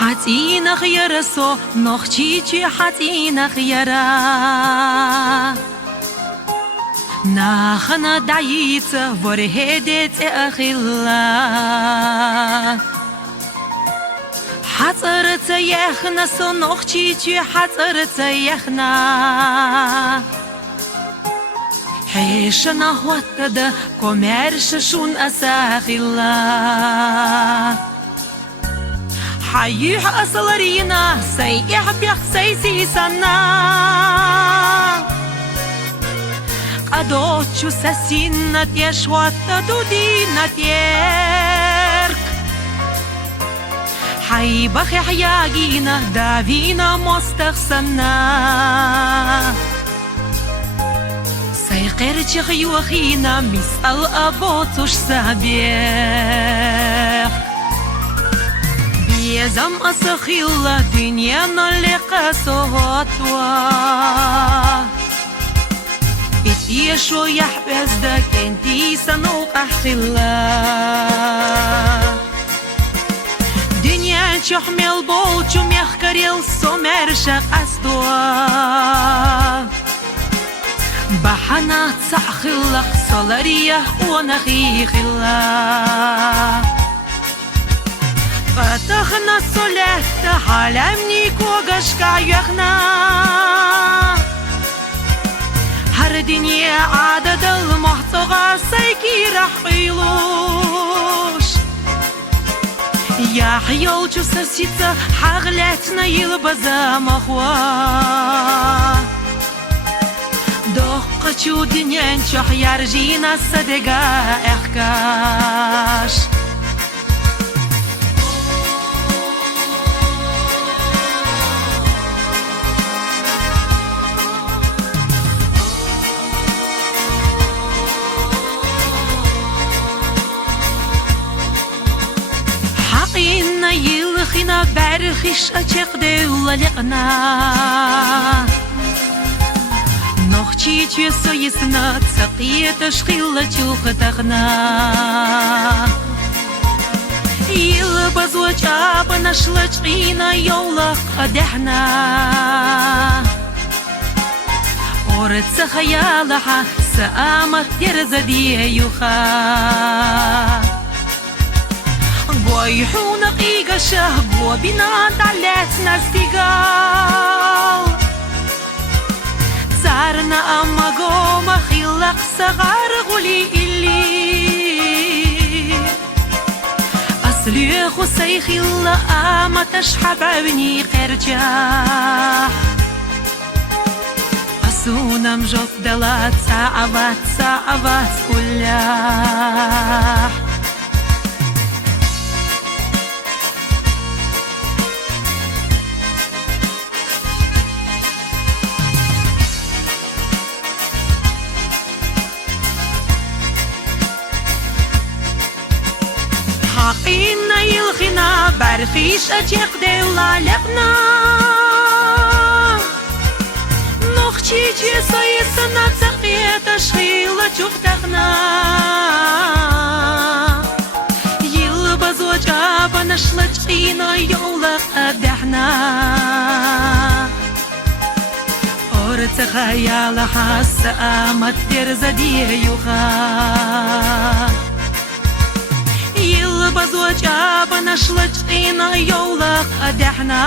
حتينا خير سو نخشيتي حتينا خيرا ناخنا دعيت ورهدت أخلا حصرت يخنا سو نخشيتي حصرت يخنا حيشنا هوتد كوميرش شون أساخلا حيح أصلرينا سيح بيخ سيسي سنا قدوتشو سسينة يشوات دودينة يرك حيبخ يحياجينا دافينا مستخسنا سيقرش خيوخينا مسأل أبوتوش سابيخ يزم أسخيلا دنيانا لقاسوهاتوا إتيشو يحبز دا كنتي سنو أحخلا دنيا تحمل بولچو ميخكريل سومرشق أسدوا بحنا تسعخلق صلاريه ونخي خلا فتخنا الصلاة حالمني كوغشكا يخنا هر دنيا عدد المحتغى سيكي رح قيلوش يا حيال جو سسيتا حغلتنا يلبزا مخوا دوخ جو دنيا انشح يرجينا صدقا احكاش حقينا يلخنا برخش أشق دولا لقنا نخشي تشيسو يسنا تسقية تشخيلة تشوختخنا يلبز وجاب نشلج غينا يولق أدحنا أورت خيالها سآمت يرزدي يوخا ويحون قيقة شهب وبنات علاتنا استيقال زارنا أما قوم خلق صغار غلي إلي أصلي خسي خلا أما تشحب ابني قرجاح أسونا مجوف دلات ساعبات كلاح حقينا يلخنا برخيش أجيق دولا لقنا نخشي جيسا يسنا تقية تشخيلة جوفتخنا يلبز وجاب نشلج قينا يولق أدحنا أورت خيالها سآمت ترزدي يوخا يلبز وجاب نشلج قينا يولق أدحنا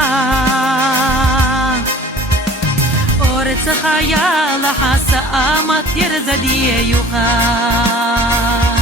أورت خيالها سآمت يرزدي يوخا